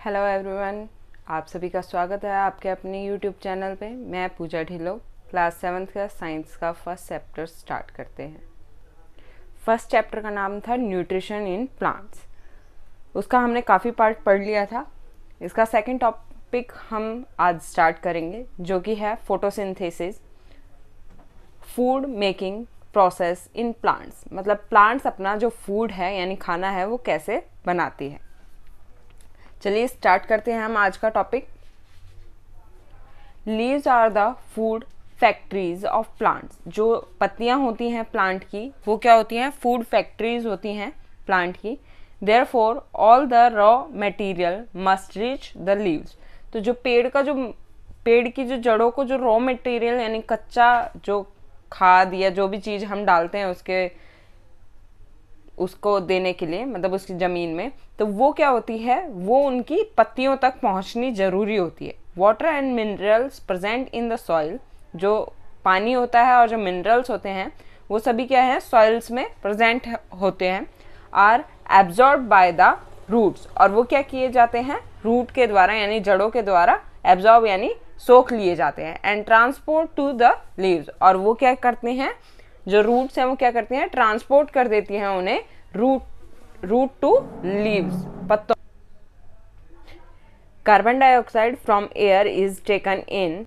Hello everyone, आप सभी का स्वागत है आपके अपने यूट्यूब चैनल पे। मैं पूजा ढिल्लो, क्लास 7th का साइंस का फर्स्ट चैप्टर स्टार्ट करते हैं। फर्स्ट चैप्टर का नाम था न्यूट्रिशन इन प्लांट्स। उसका हमने काफ़ी पार्ट पढ़ लिया था। इसका सेकंड टॉपिक हम आज स्टार्ट करेंगे, जो कि है photosynthesis, food making process in plants. मतलब प्लांट्स अपना जो फूड है यानी खाना है वो कैसे बनाती है। चलिए स्टार्ट करते हैं हम आज का topic. Leaves are the food factories of plants. जो पत्तियां होती हैं प्लांट की वो क्या होती हैं? फूड फैक्ट्रीज होती हैं प्लांट की। Therefore all the raw material must reach the leaves. तो जो पेड़ की जो जड़ों को जो रॉ मटेरियल यानी कच्चा जो खाद या जो भी चीज़ हम डालते हैं उसको देने के लिए, मतलब उसकी ज़मीन में, तो वो क्या होती है, वो उनकी पत्तियों तक पहुंचनी ज़रूरी होती है। Water and minerals present in the soil, जो पानी होता है और जो मिनरल्स होते हैं वो सभी क्या है, सॉइल्स में प्रेजेंट होते हैं। Are absorb by the roots, और वो क्या किए जाते हैं, रूट के द्वारा यानी जड़ों के द्वारा एब्जॉर्ब यानी सोख लिए जाते हैं। And transport to the leaves, और वो क्या करते हैं, जो रूट्स हैं वो क्या करती हैं, ट्रांसपोर्ट कर देती हैं उन्हें रूट टू लीव्स, पत्तों। Carbon dioxide from air is taken in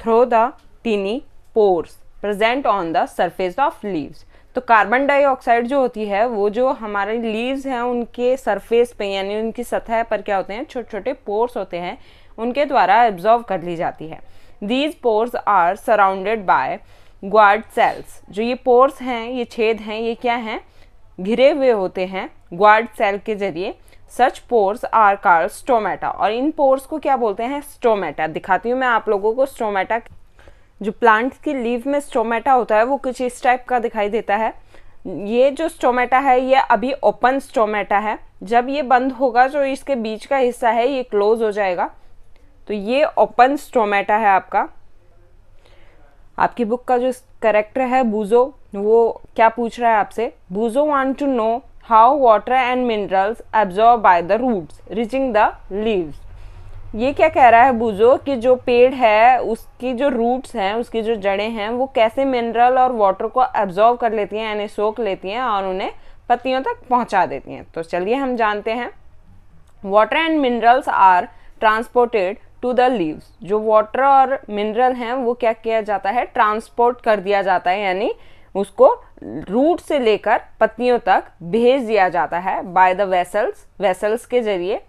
through the tiny pores present on the surface of leaves. तो कार्बन डाइऑक्साइड जो होती है वो जो हमारे लीव्स हैं उनके सरफेस पे यानी उनकी सतह पर क्या होते हैं, छोटे छोटे पोर्स होते हैं, उनके द्वारा एब्जॉर्व कर ली जाती है। These pores are surrounded by guard cells. जो ये पोर्स हैं, ये छेद हैं, ये क्या हैं, घिरे हुए होते हैं ग्वाड सेल के जरिए। सच पोर्स आर कॉल्ड स्टोमेटा, और इन पोर्स को क्या बोलते हैं, स्टोमेटा। दिखाती हूँ मैं आप लोगों को स्टोमेटा। जो प्लांट की लीव में स्टोमेटा होता है वो कुछ इस टाइप का दिखाई देता है। ये जो स्टोमेटा है ये अभी ओपन स्टोमेटा है। जब ये बंद होगा जो इसके बीच का हिस्सा है ये क्लोज हो जाएगा। तो ये ओपन स्टोमेटा है आपका। आपकी बुक का जो करेक्टर है बूजो, वो क्या पूछ रहा है आपसे, बूजो want to know how water and minerals absorb by the roots reaching the leaves. ये क्या कह रहा है बूजो कि जो पेड़ है उसकी जो रूट्स हैं, उसकी जो जड़ें हैं, वो कैसे मिनरल और वाटर को एब्जॉर्ब कर लेती हैं यानी सोख लेती हैं और उन्हें पत्तियों तक पहुंचा देती हैं। तो चलिए हम जानते हैं। Water and minerals are transported to the leaves. जो वाटर और मिनरल हैं वो क्या किया जाता है, ट्रांसपोर्ट कर दिया जाता है, यानी उसको रूट से लेकर पत्तियों तक भेज दिया जाता है बाय द वेसल्स के जरिए,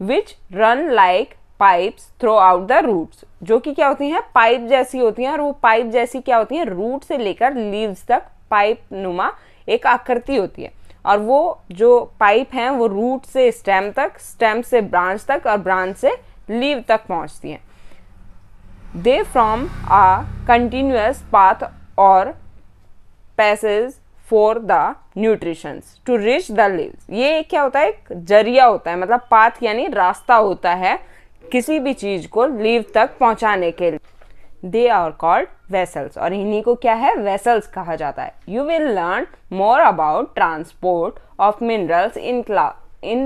which run like pipes throughout the roots. जो कि क्या होती हैं, पाइप जैसी होती हैं, और वो पाइप जैसी क्या होती हैं, रूट से लेकर लीव्स तक पाइप नुमा एक आकृति होती है। और वो जो पाइप हैं वो रूट से स्टेम तक, स्टेम से ब्रांच तक, और ब्रांच से लीव तक पहुंचती हैं। They from a continuous path और passage for the nutritions to reach the leaves. ये क्या होता है, एक जरिया होता है, मतलब पाथ यानी रास्ता होता है किसी भी चीज को लीव तक पहुंचाने के लिए। दे आर कॉल्ड वेसल्स, और इन्हीं को क्या है, वेसल्स कहा जाता है। You will learn more about transport of minerals in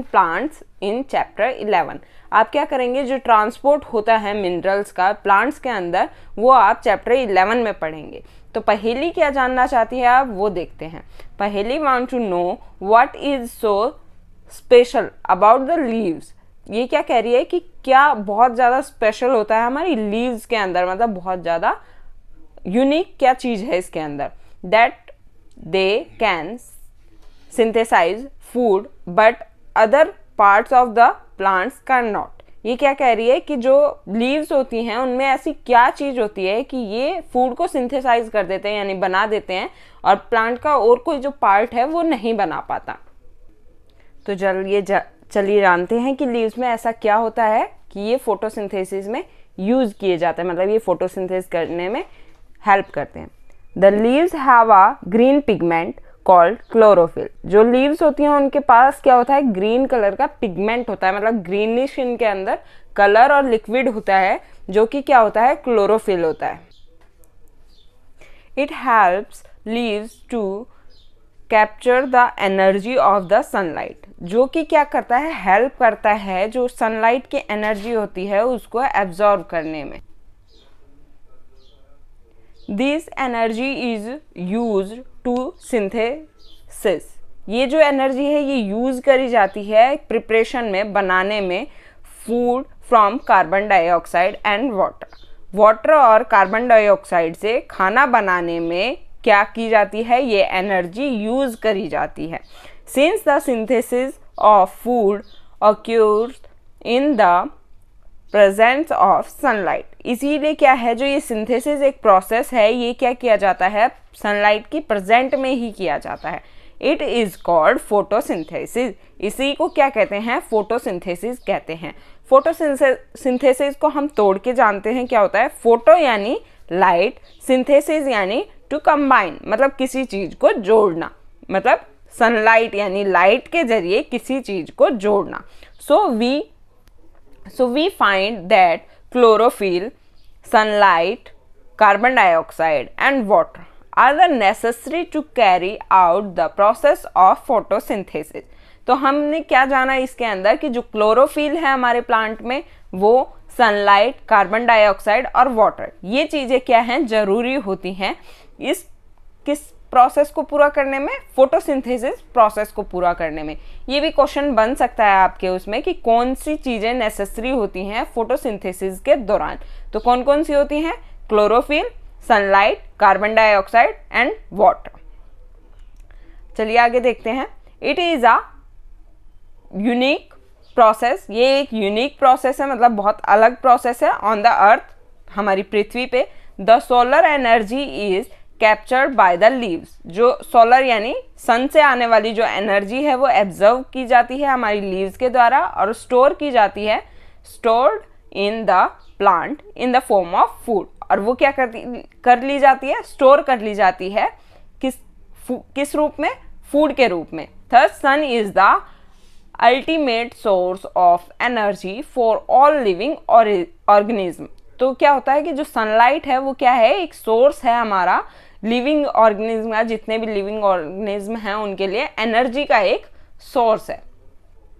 plants in chapter 11। आप क्या करेंगे, जो ट्रांसपोर्ट होता है मिनरल्स का प्लांट्स के अंदर वो आप चैप्टर 11 में पढ़ेंगे। तो पहेली क्या जानना चाहती है आप, वो देखते हैं। पहेली want to know what is so special about the leaves. ये क्या कह रही है कि क्या बहुत ज़्यादा स्पेशल होता है हमारी लीव्स के अंदर, मतलब बहुत ज़्यादा यूनिक क्या चीज़ है इसके अंदर। That they can synthesize food but other parts of the plants can not. ये क्या कह रही है कि जो लीव्स होती हैं उनमें ऐसी क्या चीज़ होती है कि ये फूड को सिंथेसाइज कर देते हैं यानी बना देते हैं, और प्लांट का और कोई जो पार्ट है वो नहीं बना पाता। तो चलिए जानते हैं कि लीव्स में ऐसा क्या होता है कि ये फोटोसिंथेसिस में यूज किए जाते हैं, मतलब ये फोटोसिंथेसिस करने में हेल्प करते हैं। The leaves have a green pigment called chlorophyll. जो लीव्स होती हैं उनके पास क्या होता है, ग्रीन कलर का पिगमेंट होता है, मतलब ग्रीनिश इनके अंदर कलर और लिक्विड होता है, जो कि क्या होता है, क्लोरोफिल होता है। It helps leaves to capture the energy of the sunlight, जो कि क्या करता है, हेल्प करता है जो सनलाइट की एनर्जी होती है उसको एब्जॉर्ब करने में। This energy is used to synthesis, ये जो एनर्जी है ये यूज करी जाती है प्रिपरेशन में, बनाने में food from carbon dioxide and water. Water और कार्बन डाइऑक्साइड से खाना बनाने में क्या की जाती है, ये एनर्जी यूज करी जाती है। Since the synthesis of food occurs in the presence of sunlight, इसीलिए क्या है, जो ये सिंथेसिस एक प्रोसेस है ये क्या किया जाता है, सनलाइट की प्रेजेंट में ही किया जाता है। इट इज कॉल्ड फोटोसिंथेसिस, इसी को क्या कहते हैं, फोटोसिंथेसिस कहते हैं। फोटोसिंथेसिस को हम तोड़ के जानते हैं क्या होता है, फोटो यानी लाइट, सिंथेसिस यानी टू कंबाइन, मतलब किसी चीज को जोड़ना, मतलब सनलाइट यानी लाइट के जरिए किसी चीज को जोड़ना। So we find that chlorophyll, sunlight, carbon dioxide and water are the necessary to carry out the process of photosynthesis। तो हमने क्या जाना इसके अंदर कि जो क्लोरोफिल है हमारे प्लांट में वो सनलाइट, कार्बन डाइऑक्साइड और वाटर, ये चीज़ें क्या हैं, जरूरी होती हैं इस किस प्रोसेस को पूरा करने में, फोटोसिंथेसिस प्रोसेस को पूरा करने में। ये भी क्वेश्चन बन सकता है आपके उसमें कि कौन सी चीज़ें नेसेसरी होती हैं फोटोसिंथेसिस के दौरान। तो कौन कौन सी होती हैं, chlorophyll, sunlight, carbon dioxide and water. चलिए आगे देखते हैं। It is a unique process, ये एक यूनिक प्रोसेस है, मतलब बहुत अलग प्रोसेस है ऑन द अर्थ, हमारी पृथ्वी पे। The solar energy is captured by the leaves, जो सोलर यानी सन से आने वाली जो एनर्जी है वो एब्जर्व की जाती है हमारी लीव्स के द्वारा और स्टोर की जाती है, stored in the plant in the form of food. और वो क्या कर ली जाती है, स्टोर कर ली जाती है किस रूप में, फूड के रूप में। Thus sun is the ultimate source of energy for all living organism. तो क्या होता है कि जो सनलाइट है वो क्या है, एक सोर्स है हमारा लिविंग ऑर्गेनिज्म का, जितने भी लिविंग ऑर्गेनिज्म हैं उनके लिए एनर्जी का एक सोर्स है।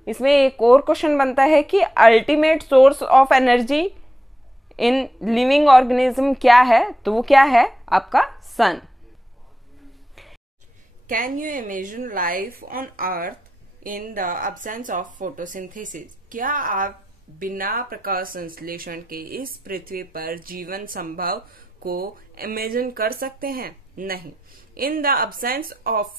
इसमें एक और क्वेश्चन बनता है कि ultimate source of energy in living organism क्या है, तो वो क्या है आपका sun. Can you imagine life on earth in the absence of photosynthesis, क्या आप बिना प्रकाश संश्लेषण के इस पृथ्वी पर जीवन संभव को इमेजिन कर सकते हैं, नहीं। In the absence of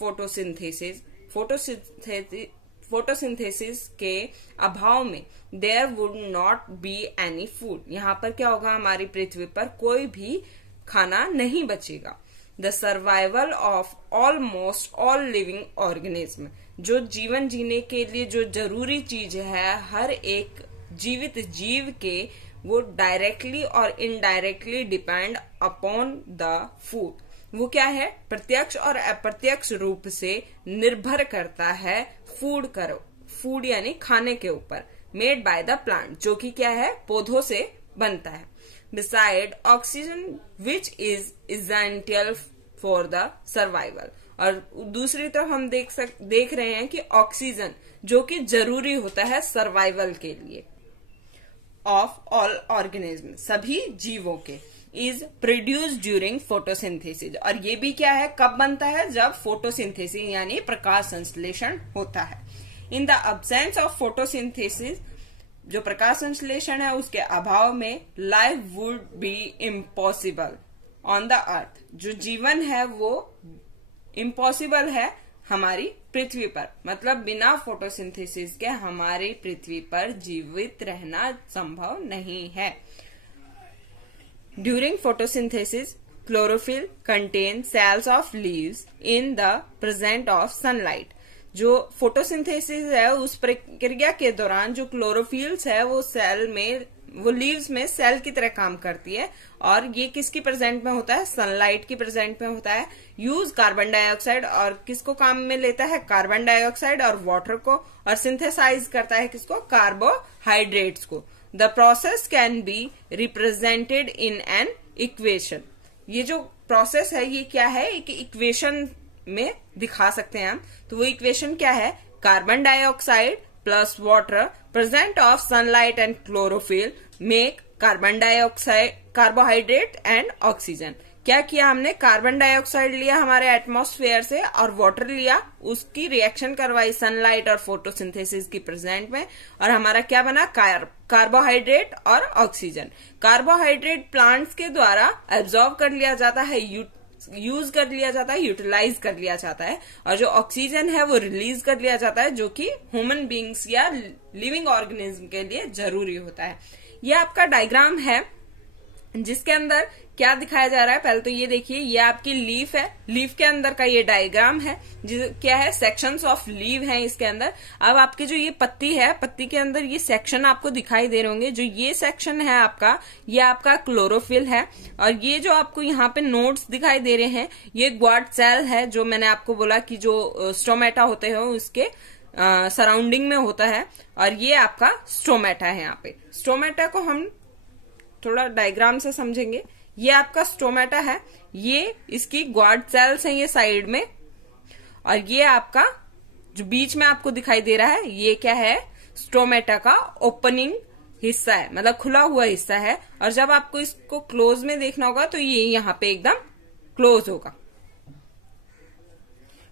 photosynthesis के अभाव में there would not be any food, यहाँ पर क्या होगा, हमारी पृथ्वी पर कोई भी खाना नहीं बचेगा। The survival of almost all living organism, जो जीवन जीने के लिए जो जरूरी चीज है हर एक जीवित जीव के, वो डायरेक्टली और indirectly depend upon the food. वो क्या है, प्रत्यक्ष और अप्रत्यक्ष रूप से निर्भर करता है फूड यानी खाने के ऊपर, मेड बाय द प्लांट, जो कि क्या है, पौधों से बनता है। Beside oxygen which is essential for the survival, और दूसरी तरफ हम देख रहे हैं कि ऑक्सीजन जो कि जरूरी होता है सर्वाइवल के लिए ऑफ ऑल ऑर्गेनिज्म, सभी जीवों के, इज प्रोड्यूस ड्यूरिंग फोटोसिंथेसिस। और ये भी क्या है, कब बनता है, जब फोटोसिंथेसिस यानी प्रकाश संश्लेषण होता है। In the absence of photosynthesis, जो प्रकाश संश्लेषण है उसके अभाव में life would be impossible on the earth, जो जीवन है वो इम्पॉसिबल है हमारी पृथ्वी पर, मतलब बिना फोटोसिंथेसिस के हमारी पृथ्वी पर जीवित रहना संभव नहीं है। During photosynthesis chlorophyll contain cells of leaves in the present of sunlight. जो फोटोसिंथेसिस है उस प्रक्रिया के दौरान जो क्लोरोफिल्स है वो लीव्स में सेल की तरह काम करती है, और ये किसकी प्रेजेंट में होता है, सनलाइट की प्रेजेंट में होता है। यूज कार्बन डाइऑक्साइड, और किसको काम में लेता है, कार्बन डाइऑक्साइड और वाटर को, और सिंथेसाइज करता है किसको, कार्बोहाइड्रेट्स को। The process can be represented in an equation. ये जो प्रोसेस है ये क्या है, एक इक्वेशन में दिखा सकते हैं हम। तो वो इक्वेशन क्या है, carbon dioxide plus water present of sunlight and chlorophyll make carbon dioxide, carbohydrate and oxygen. क्या किया हमने, कार्बन डाइऑक्साइड लिया हमारे एटमॉस्फेयर से और वाटर लिया, उसकी रिएक्शन करवाई सनलाइट और फोटोसिंथेसिस की प्रेजेंट में, और हमारा क्या बना, कार्बोहाइड्रेट और ऑक्सीजन। कार्बोहाइड्रेट प्लांट्स के द्वारा एब्जॉर्ब कर लिया जाता है, यूज कर लिया जाता है, यूटिलाइज कर लिया जाता है, और जो ऑक्सीजन है वो रिलीज कर लिया जाता है, जो कि ह्यूमन बींग्स या लिविंग ऑर्गेनिज्म के लिए जरूरी होता है। ये आपका डायग्राम है जिसके अंदर क्या दिखाया जा रहा है, पहले तो ये देखिए, ये आपकी लीफ है, लीफ के अंदर का ये डायग्राम है, क्या है, सेक्शंस ऑफ लीव हैं इसके अंदर। अब आपकी जो ये पत्ती है, पत्ती के अंदर ये सेक्शन आपको दिखाई दे रहे होंगे। जो ये सेक्शन है आपका, ये आपका क्लोरोफिल है, और ये जो आपको यहाँ पे नोड्स दिखाई दे रहे हैं, ये ग्वाड सेल है, जो मैंने आपको बोला कि जो स्टोमेटा होते हैं उसके सराउंडिंग में होता है, और ये आपका स्टोमेटा है। यहाँ पे स्टोमेटा को हम थोड़ा डायग्राम से समझेंगे। ये आपका स्टोमेटा है, ये इसकी ग्वाड सेल्स हैं ये साइड में, और ये आपका जो बीच में आपको दिखाई दे रहा है, ये क्या है, स्टोमेटा का ओपनिंग हिस्सा है, मतलब खुला हुआ हिस्सा है। और जब आपको इसको क्लोज में देखना होगा तो ये यहाँ पे एकदम क्लोज होगा।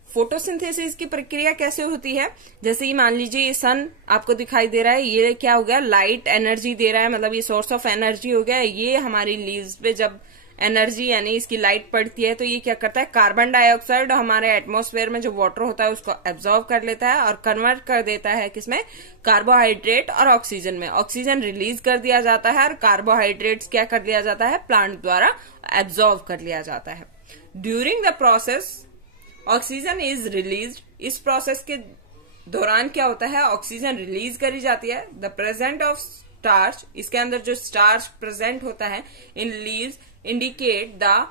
फोटोसिंथेसिस की प्रक्रिया कैसे होती है, जैसे ही मान लीजिए ये सन आपको दिखाई दे रहा है, ये क्या हो गया, लाइट एनर्जी दे रहा है, मतलब ये सोर्स ऑफ एनर्जी हो गया। ये हमारी लीव्स पे जब एनर्जी यानी इसकी लाइट पड़ती है तो ये क्या करता है, कार्बन डाइऑक्साइड हमारे एटमॉस्फेयर में जो वाटर होता है उसको एब्जॉर्ब कर लेता है और कन्वर्ट कर देता है किसमें, कार्बोहाइड्रेट और ऑक्सीजन में। ऑक्सीजन रिलीज कर दिया जाता है और कार्बोहाइड्रेट्स क्या कर लिया जाता है, प्लांट द्वारा एब्जॉर्ब कर लिया जाता है। During the process oxygen is released. इस प्रोसेस के दौरान क्या होता है, ऑक्सीजन रिलीज करी जाती है। द प्रेजेंट ऑफ स्टार्च, इसके अंदर जो स्टार्च प्रेजेंट होता है in leaves indicate the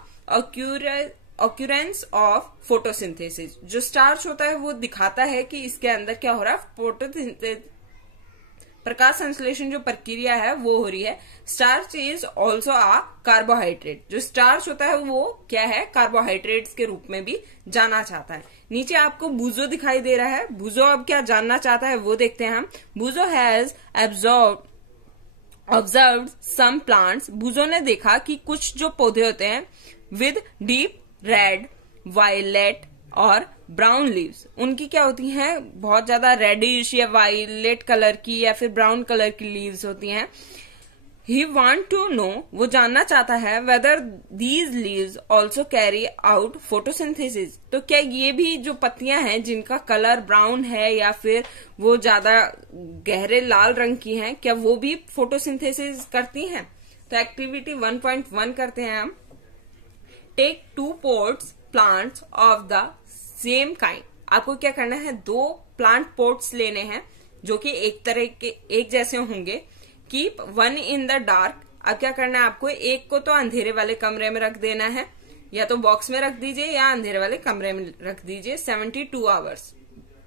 occurrence of photosynthesis. जो स्टार्च होता है वो दिखाता है कि इसके अंदर क्या हो रहा है, फोटोसिंथेसिस, प्रकाश संश्लेषण जो प्रक्रिया है वो हो रही है। Starch is also a carbohydrate. जो स्टार्च होता है वो क्या है, कार्बोहाइड्रेट्स के रूप में भी जाना चाहता है। नीचे आपको बूजो दिखाई दे रहा है, बूजो अब क्या जानना चाहता है वो देखते हैं हम। बूजो हैज ऑब्जर्व्ड सम प्लांट्स। बूजो ने देखा कि कुछ जो पौधे होते हैं विद डीप रेड, वायलेट और ब्राउन लीव्स, उनकी क्या होती हैं, बहुत ज्यादा रेडिश या वायलेट कलर की या फिर ब्राउन कलर की लीव्स होती हैं। ही वांट टू नो, वो जानना चाहता है, whether these leaves also carry out photosynthesis. तो क्या ये भी जो पत्तियां हैं जिनका कलर ब्राउन है या फिर वो ज्यादा गहरे लाल रंग की हैं, क्या वो भी फोटोसिंथेसिस करती हैं? तो एक्टिविटी 1.1 करते हैं हम। Take 2 pots plants of the same kind. आपको क्या करना है, 2 प्लांट पोट्स लेने हैं जो कि एक तरह के एक जैसे होंगे। Keep 1 in the dark. अब क्या करना है आपको, एक को तो अंधेरे वाले कमरे में रख देना है, या तो बॉक्स में रख दीजिए या अंधेरे वाले कमरे में रख दीजिए। 72 आवर्स,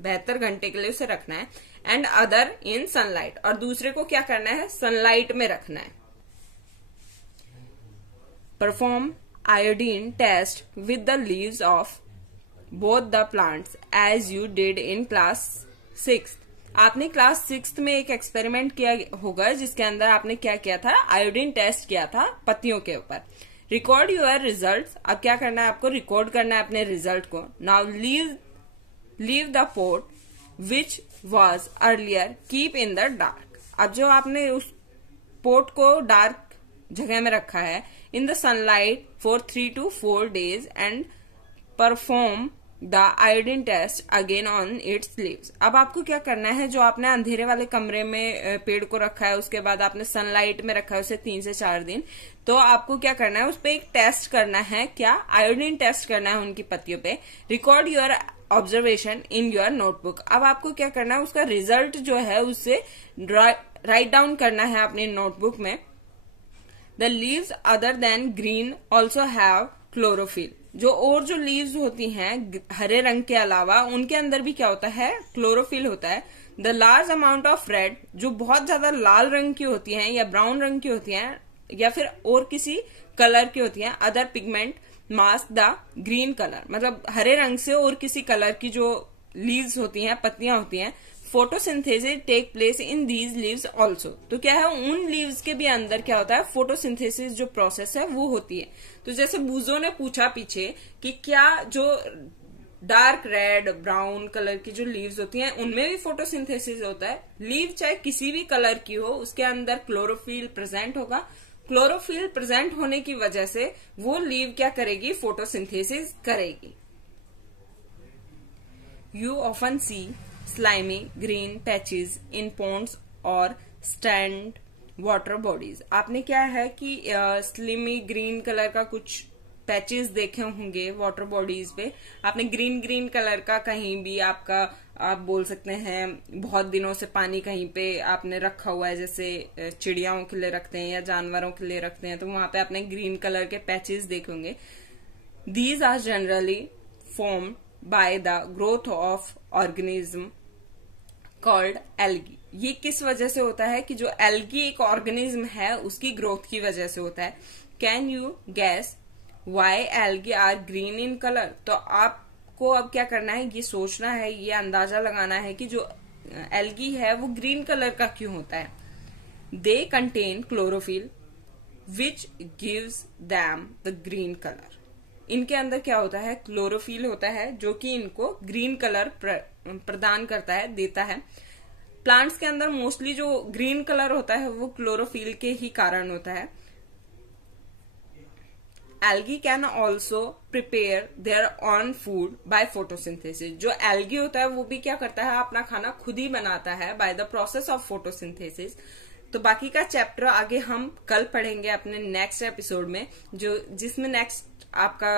72 घंटे के लिए उसे रखना है। एंड अदर इन सनलाइट, और दूसरे को क्या करना है, सनलाइट में रखना है। Perform iodine test with the leaves of both the plants as you did in class 6th। आपने क्लास 6th में एक एक्सपेरिमेंट किया होगा जिसके अंदर आपने क्या किया था, आयोडीन टेस्ट किया था पत्तियों के ऊपर। Record your results. अब क्या करना है आपको, रिकॉर्ड करना है अपने रिजल्ट को। Now leave the pot which was earlier keep in the dark. अब जो आपने उस पोट को डार्क जगह में रखा है, in the sunlight for 3 to 4 days and perform the iodine test again on its leaves. अब आपको क्या करना है, जो आपने अंधेरे वाले कमरे में पेड़ को रखा है, उसके बाद आपने सनलाइट में रखा है उसे 3 से 4 दिन, तो आपको क्या करना है, उस पर एक टेस्ट करना है, क्या, आयोडीन टेस्ट करना है उनकी पत्तियों पे। Record your observation in your notebook. अब आपको क्या करना है, उसका रिजल्ट जो है उससे राइट डाउन करना है अपनी नोटबुक में। The leaves other than green also have chlorophyll। जो और जो लीव्स होती हैं हरे रंग के अलावा, उनके अंदर भी क्या होता है, क्लोरोफिल होता है। The large amount of red, जो बहुत ज्यादा लाल रंग की होती हैं या ब्राउन रंग की होती हैं या फिर और किसी कलर की होती हैं, other pigment mask the green colour, मतलब हरे रंग से और किसी कलर की जो लीव्स होती हैं, पत्तियां होती हैं, photosynthesis take place in these leaves also. तो क्या है, उन लीव्स के भी अंदर क्या होता है, फोटोसिंथेसिस जो प्रोसेस है वो होती है। तो जैसे बूजो ने पूछा पीछे कि क्या जो डार्क रेड ब्राउन कलर की जो लीव्स होती हैं उनमें भी फोटोसिंथेसिस होता है। लीव चाहे किसी भी कलर की हो, उसके अंदर क्लोरोफिल प्रेजेंट होगा। क्लोरोफिल प्रेजेंट होने की वजह से वो लीव क्या करेगी, फोटोसिंथेसिस करेगी। You often see slimy green patches in ponds और स्टैंड वाटर बॉडीज। आपने क्या है कि स्लिमी ग्रीन कलर का कुछ पैचेस देखे होंगे वाटर बॉडीज पे। आपने ग्रीन ग्रीन कलर का कहीं भी आपका, आप बोल सकते हैं बहुत दिनों से पानी कहीं पे आपने रखा हुआ है, जैसे चिड़ियाओं के लिए रखते हैं या जानवरों के लिए रखते हैं, तो वहां पे आपने ग्रीन कलर के पैचेस देखे होंगे। These are generally formed by the growth of organism called algae. ये किस वजह से होता है कि जो एल्गी एक ऑर्गेनिज्म है उसकी ग्रोथ की वजह से होता है। Can you guess why algae are green in colour. तो आपको अब क्या करना है, ये सोचना है, ये अंदाजा लगाना है कि जो एल्गी है वो ग्रीन कलर का क्यों होता है। They contain chlorophyll which gives them the green colour. इनके अंदर क्या होता है, क्लोरोफिल होता है जो कि इनको ग्रीन कलर प्रदान करता है, देता है। प्लांट्स के अंदर मोस्टली जो ग्रीन कलर होता है वो क्लोरोफिल के ही कारण होता है। Algae can also prepare their on food by photosynthesis. जो एल्गी होता है वो भी क्या करता है, अपना खाना खुद ही बनाता है by the process of photosynthesis. तो बाकी का चैप्टर आगे हम कल पढ़ेंगे अपने नेक्स्ट एपिसोड में, जिसमें नेक्स्ट आपका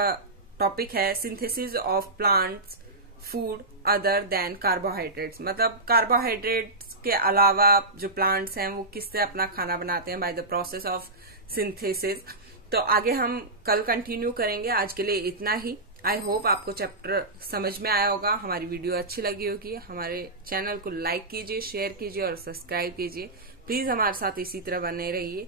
टॉपिक है synthesis of plants food other than carbohydrates. मतलब कार्बोहाइड्रेट्स के अलावा जो प्लांट्स हैं वो किससे अपना खाना बनाते हैं, by the process of synthesis. तो आगे हम कल कंटिन्यू करेंगे। आज के लिए इतना ही। आई होप आपको चैप्टर समझ में आया होगा, हमारी वीडियो अच्छी लगी होगी। हमारे चैनल को लाइक कीजिए, शेयर कीजिए और सब्सक्राइब कीजिए। प्लीज हमारे साथ इसी तरह बने रहिए।